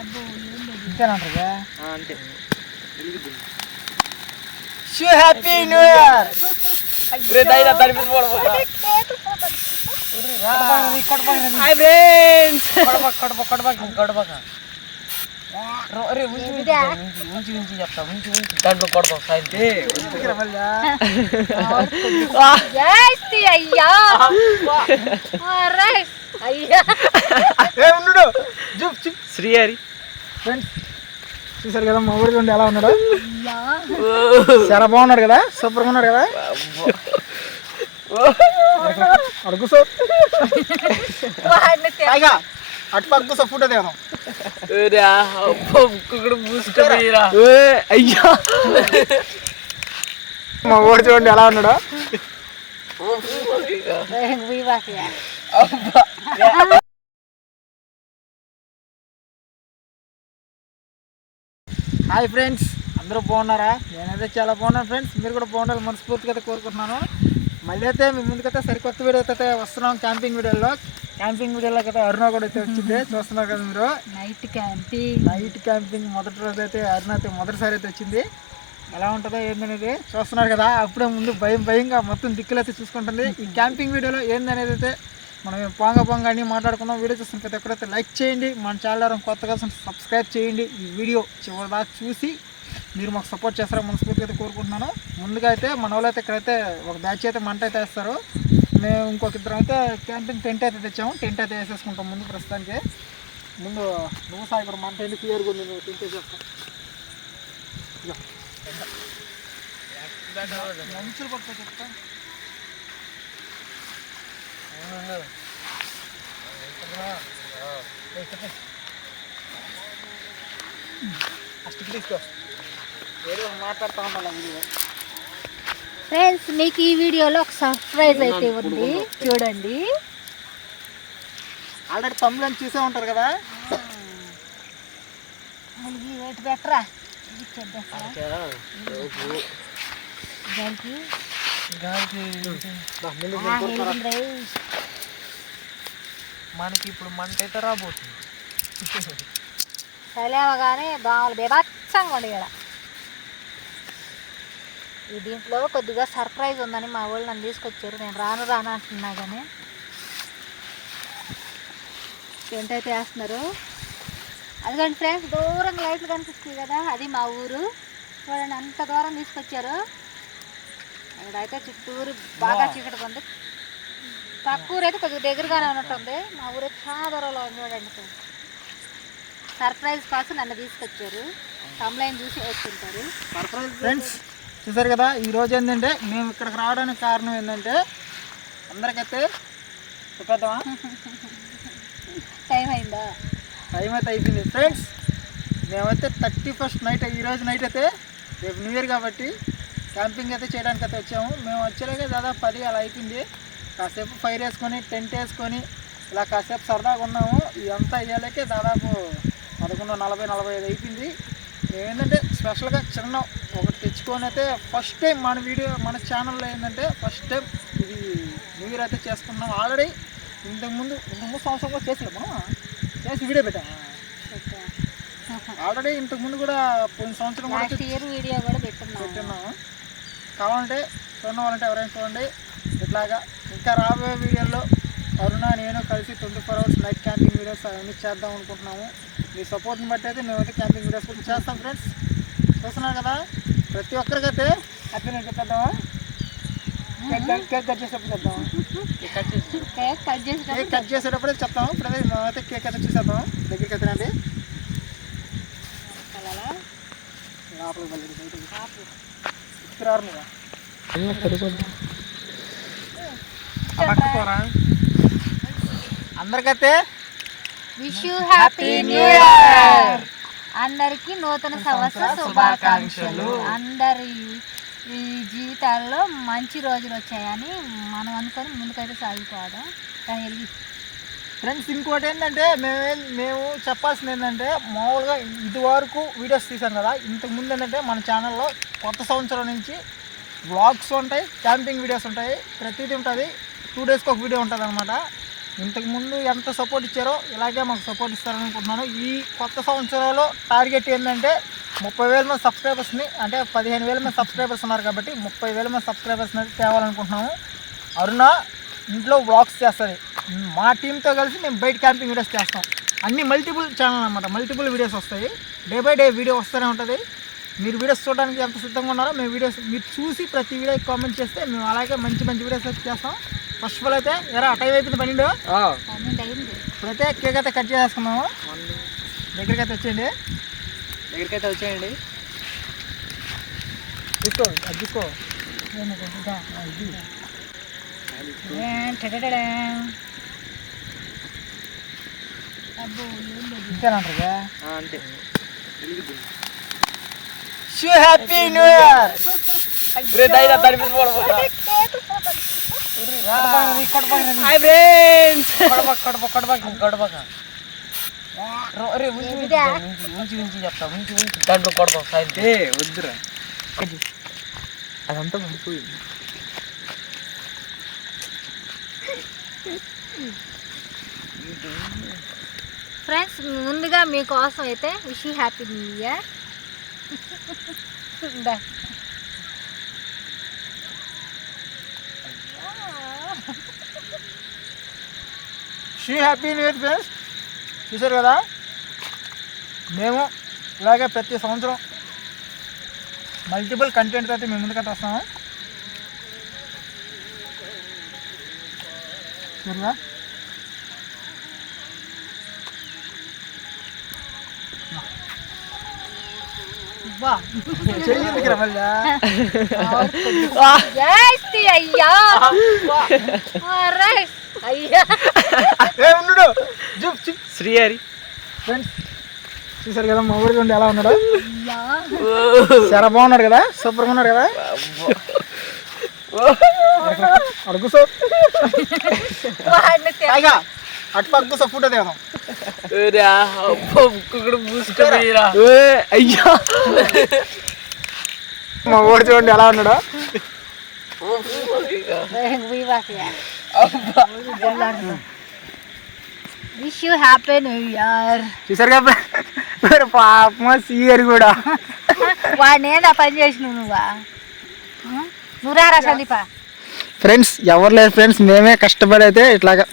అంతేనంటారుగా అంతే. Happy new year. దాంట్లో కొడతాం శ్రీహరి. చూసారు కదా మా ఊరి నుండి ఎలా ఉన్నాడు, చాలా బాగున్నాడు కదా, సూపర్గా ఉన్నాడు కదా. అడుగుసో అటుపక్క కూసో ఫోటో దిగదాం. అయ్యా మా ఊరి చూడండి ఎలా ఉన్నాడు. హాయ్ ఫ్రెండ్స్, అందరూ బాగున్నారా? నేనైతే చాలా బాగున్నాను ఫ్రెండ్స్. మీరు కూడా బాగుండాలి మనస్ఫూర్తిగా అయితే కోరుకుంటున్నాను. మళ్ళీ అయితే మీ ముందుకైతే సరికొత్త వీడియో అయితే వస్తున్నాం. క్యాంపింగ్ వీడియోలోకి అయితే అరుణ కూడా అయితే వచ్చింది, చూస్తున్నారు కదా మీరు. నైట్ క్యాంపింగ్ మొదటి రోజు అయితే అరుణ అయితే మొదటిసారి అయితే వచ్చింది. ఎలా ఉంటుందో ఏందనేది చూస్తున్నారు కదా. అప్పుడే ముందు భయంగా మొత్తం దిక్కులు అయితే చూసుకుంటుంది. ఈ క్యాంపింగ్ వీడియోలో ఏందనేది అయితే మనం పొంగ అన్నీ మాట్లాడుకున్నాం. వీడియో చూస్తున్న ప్రతి ఒక్కరైతే లైక్ చేయండి, మన ఛానల్ కొత్తగా సబ్స్క్రైబ్ చేయండి. ఈ వీడియో చివరిదాకా చూసి మీరు మాకు సపోర్ట్ చేస్తారో మనస్ఫూర్తిగా అయితే కోరుకుంటున్నాను. ముందుగా అయితే మన వాళ్ళు అయితే ఇక్కడైతే ఒక బ్యాచ్ అయితే మంట అయితే వేస్తారు. మేము ఇంకొక ఇద్దరం అయితే క్యాంపింగ్ టెంట్ అయితే తెచ్చాము. టెంట్ అయితే వేసేసుకుంటాం ముందు ప్రస్తుతానికి. ముందు నువ్వు సాయి కూడా మంట ఎందుకు క్లియర్గా ఉంది, నువ్వు టెంట్ వేసేస్తాం. మంచులు పడుతుంది చెప్తా. మాట్లాడుతూ ఉండాలి వీడియో. ఫ్రెండ్స్, మీకు ఈ వీడియోలో ఒక సర్ప్రైజ్ అయితే ఉంది, చూడండి. ఆల్రెడీ తమ్ముళ్ళని చూసే ఉంటారు కదా. వెయిట్ పెట్టరా మనకి ఇప్పుడు మంట అయితే రాబోతుంది. చలేవగానే దోమలు బేబచ్చంగా ఉండి ఇక్కడ. ఈ దీంట్లో కొద్దిగా సర్ప్రైజ్ ఉందని మా వాళ్ళు నన్ను తీసుకొచ్చారు. నేను రాను అంటున్నా కానీ టెంట్ అయితే వేస్తున్నారు. అదిగోండి ఫ్రెండ్స్, దూరంగా లైట్లు కనిపిస్తుంది కదా, అది మా ఊరు. చూడండి అంత దూరం తీసుకొచ్చారు. ఇక్కడైతే చుట్టూరు బాగా చీకటి ఉంది. పక్క ఊరు అయితే కొద్దిగా దగ్గరగానే ఉన్నట్టుంది. మా ఊరు చాలా దూరంలో ఉంది. చూడండి సర్ప్రైజ్ కోసం నన్ను తీసుకొచ్చారు. తమ్లైన్ చూసి వచ్చుంటారు. సర్ప్రైజ్ ఫ్రెండ్స్, చూసారు కదా. ఈరోజు ఏంటంటే మేము ఇక్కడికి రావడానికి కారణం ఏంటంటే అందరికైతే చెప్పేద్దామా, టైం అయిందా? టైం అయితే అయిపోయింది ఫ్రెండ్స్. మేమైతే 31st నైట్, ఈరోజు నైట్ అయితే రేపు న్యూ ఇయర్ కాబట్టి క్యాంపింగ్ అయితే చేయడానికి అయితే వచ్చాము. మేము వచ్చేలాగే దాదాపు 10 అలా అయిపోయింది. కాసేపు ఫైర్ వేసుకొని టెంట్ వేసుకొని ఇలా కాసేపు సరదాగా ఉన్నాము. ఇదంతా అయ్యాలకే దాదాపు 11:40-45 అయిపోయింది. ఏంటంటే స్పెషల్గా చిన్న ఒకటి తెచ్చుకొని అయితే ఫస్ట్ టైం మన ఛానల్లో ఏంటంటే ఫస్ట్ టైం ఇది న్యూ ఇయర్ అయితే చేసుకున్నాం. ఆల్రెడీ ఇంతకుముందు సంవత్సరం కూడా చేసి వీడియో పెట్టాము. ఆల్రెడీ ఇంతకుముందు కూడా పోయిన సంవత్సరం కూడా వీడియో కూడా పెట్టున్నాము. కావాలంటే చూడాలంటే ఎవరైనా చూడండి. ఇట్లాగా ఇంకా రాబోయే వీడియోల్లో అరుణ నేను కలిసి 24 hours నైట్ క్యాంపింగ్ వీడియోస్ అవన్నీ చేద్దాం అనుకుంటున్నాము. మీ సపోర్ట్ని బట్టి అయితే మేమైతే క్యాంపింగ్ వీడియోస్ కూడా చేస్తాం ఫ్రెండ్స్. చూస్తున్నాం కదా. ప్రతి ఒక్కరికైతే హ్యాపీ నేను చెప్పేద్దామా, కేక్ కట్ చేసేటప్పుడు చెప్తాము. కేక్ కట్ చేసేటప్పుడే చెప్తాము. ఇప్పుడైతే మేమైతే కేక్ అయితే చూసేద్దాము. దగ్గరికి అయితే రండి. అందరికైతే wish you happy new year. అందరికీ నూతన సంవత్సర శుభాకాంక్షలు. అందరి ఈ జీవితాల్లో మంచి రోజులు వచ్చాయని మనం అనుకొని ముందుకైతే సాగిపోదాం. కానీ వెళ్ళి ఫ్రెండ్స్, ఇంకోటి ఏంటంటే మేము చెప్పాల్సింది ఏంటంటే, మామూలుగా ఇది వరకు వీడియోస్ తీసాం కదా. ఇంతకుముందు ఏంటంటే మన ఛానల్లో కొత్త సంవత్సరం నుంచి వ్లాగ్స్ ఉంటాయి, క్యాంపింగ్ వీడియోస్ ఉంటాయి, ప్రతిదీ ఉంటుంది. 2 daysకి ఒక వీడియో ఉంటుంది అనమాట. ఇంతకుముందు ఎంత సపోర్ట్ ఇచ్చారో ఇలాగే మాకు సపోర్ట్ ఇస్తారని అనుకుంటున్నాను. ఈ కొత్త సంవత్సరంలో టార్గెట్ ఏంటంటే 30,000 మంది సబ్స్క్రైబర్స్ని, అంటే 15,000 మంది సబ్స్క్రైబర్స్ ఉన్నారు కాబట్టి 30,000 మంది సబ్స్క్రైబర్స్ని తేవాలనుకుంటున్నాము. అరుణ ఇంట్లో వ్లాగ్స్ చేస్తుంది, మా టీంతో కలిసి మేము బయట క్యాంపింగ్ వీడియోస్ చేస్తాం. అన్ని మల్టిపుల్ ఛానల్ అనమాట, మల్టిపుల్ వీడియోస్ వస్తాయి, డే బై డే వీడియో వస్తూనే ఉంటుంది. మీరు వీడియోస్ చూడడానికి ఎంత సిద్ధంగా ఉన్నారో మేము వీడియోస్ మీరు చూసి ప్రతి వీడియో కామెంట్ చేస్తే మేము అలాగే మంచి మంచి వీడియోస్ అయితే చేస్తాం. ఫస్ట్ ఆఫ్ ఆల్ అయితే టైం అయిపోయింది 12. ఇప్పుడైతే కేక్ అయితే కట్ చేసేసుకున్నాము. దగ్గరికి అయితే వచ్చేయండి, తీసుకో అది తీసుకో. ఇంతేనంటారుగా అంతే. Happy new year. దాంట్లో కొడతాం వద్దురా, అదంతా పడిపోయింది. ఫ్రెండ్స్ ముందుగా మీకోసం అయితే wish you happy new year. Happy new year friends. చూసారు కదా, మేము ఇలాగే ప్రతి సంవత్సరం మల్టిపుల్ కంటెంట్ అయితే మేము ముందుకైతే వస్తాము. సరేగా చెయ్యి మళ్ళీ అయ్యా అయ్యా ఉండు శ్రీహరి. ఫ్రెండ్స్ చూసారు కదా మా ఊరికి ఉండి ఎలా ఉన్నాడు, చాలా బాగున్నాడు కదా, సూపర్గా ఉన్నాడు కదా. అడుగుసో అటుపక్క కూసో ఫోటో దిగదాం. అయ్యా మా ఊరు చూడండి ఎలా ఉన్నాడు. Wish you happy new year. చూసారు కదా పాప సీయర్ కూడా వాడినేదా పని చేసినావు నువ్వు రారా సందీప. ఫ్రెండ్స్ ఎవరు లేరు ఫ్రెండ్స్, మేమే కష్టపడి అయితే ఇట్లాగా.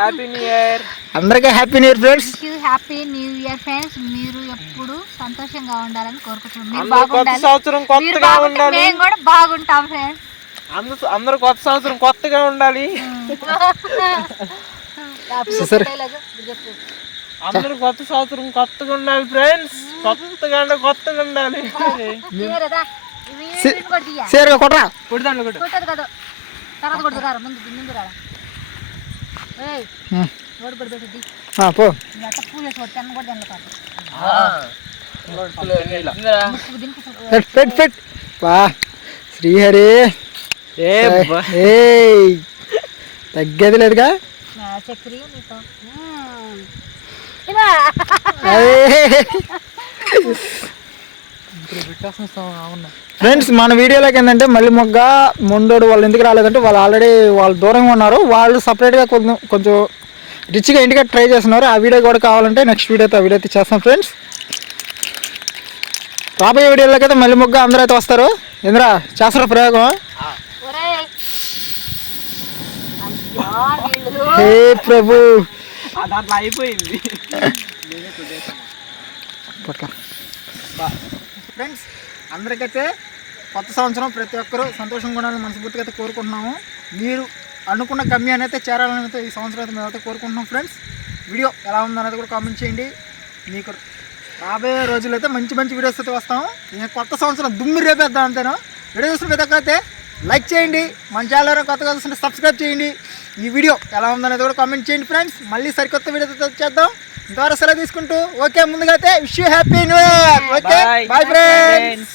హ్యాపీ న్యూ ఇయర్ అందరికీ happy new year friends. Wish you happy new year friends. మీరు ఎప్పుడు సంతోషంగా ఉండాలని కోరుకుంటున్నాం. మీరు బాగుండాలి, సంవత్సరం కొత్తగా ఉండాలి, మేము కూడా బాగుంటాం ఫ్రెండ్స్. అందరూ కొత్త సంవత్సరం కొత్తగా ఉండాలి. అందరూ కొత్త సంవత్సరం కొత్తగా ఉండాలి ఫ్రెండ్స్, కొత్తగా ఉండాలి. సేరుగా కొట్రా కొట్టదు కదా, తర్వాత కొడుతురా ముందు ముందు రా పో. పెట్ వా శ్రీహరి తగ్గేది లేదుగా. ఫ్రెండ్స్ మన వీడియోలోకి ఏంటంటే మళ్ళీ మొగ్గ మొండోడు వాళ్ళు ఎందుకు రాలేదంటే వాళ్ళు ఆల్రెడీ వాళ్ళు దూరంగా ఉన్నారు, వాళ్ళు సపరేట్గా కొంచెం రిచ్గా ఇంటికి ట్రై చేస్తున్నారు. ఆ వీడియో కూడా కావాలంటే నెక్స్ట్ వీడియోతో ఆ వీడియో అయితే చేస్తాం ఫ్రెండ్స్. రాబోయే వీడియోలోకి అయితే మళ్ళీ మొగ్గ అందరూ అయితే వస్తారు. ఇంద్రా చేస్తారా ప్రయోగం? హే ప్రభు దాంట్లో అయిపోయింది. ఫ్రెండ్స్ అందరికైతే కొత్త సంవత్సరం ప్రతి ఒక్కరూ సంతోషంగా ఉండాలని మనస్ఫూర్తిగా అయితే కోరుకుంటున్నాము. మీరు అనుకున్న గమ్యాన్ని అయితే చేరాలని అయితే ఈ సంవత్సరం అయితే మేమైతే కోరుకుంటున్నాం ఫ్రెండ్స్. వీడియో ఎలా ఉందనేది కూడా కామెంట్ చేయండి. మీకు రాబోయే రోజుల్లో అయితే మంచి మంచి వీడియోస్ అయితే వస్తాము. నేను కొత్త సంవత్సరం దుమ్మి రేపేద్దాం అంతేనా. వీడియో చూసిన ప్రతి ఒక్కరైతే లైక్ చేయండి, మన ఛానల్ కొత్తగా చూస్తుంటే సబ్స్క్రైబ్ చేయండి. ఈ వీడియో ఎలా ఉందనేది కూడా కామెంట్ చేయండి ఫ్రెండ్స్. మళ్ళీ సరికొత్త వీడియోతో చేద్దాం. ఇంతవరకు సెలవు తీసుకుంటూ ఓకే ముందుగా అయితే wish you happy new year. Okay bye friends.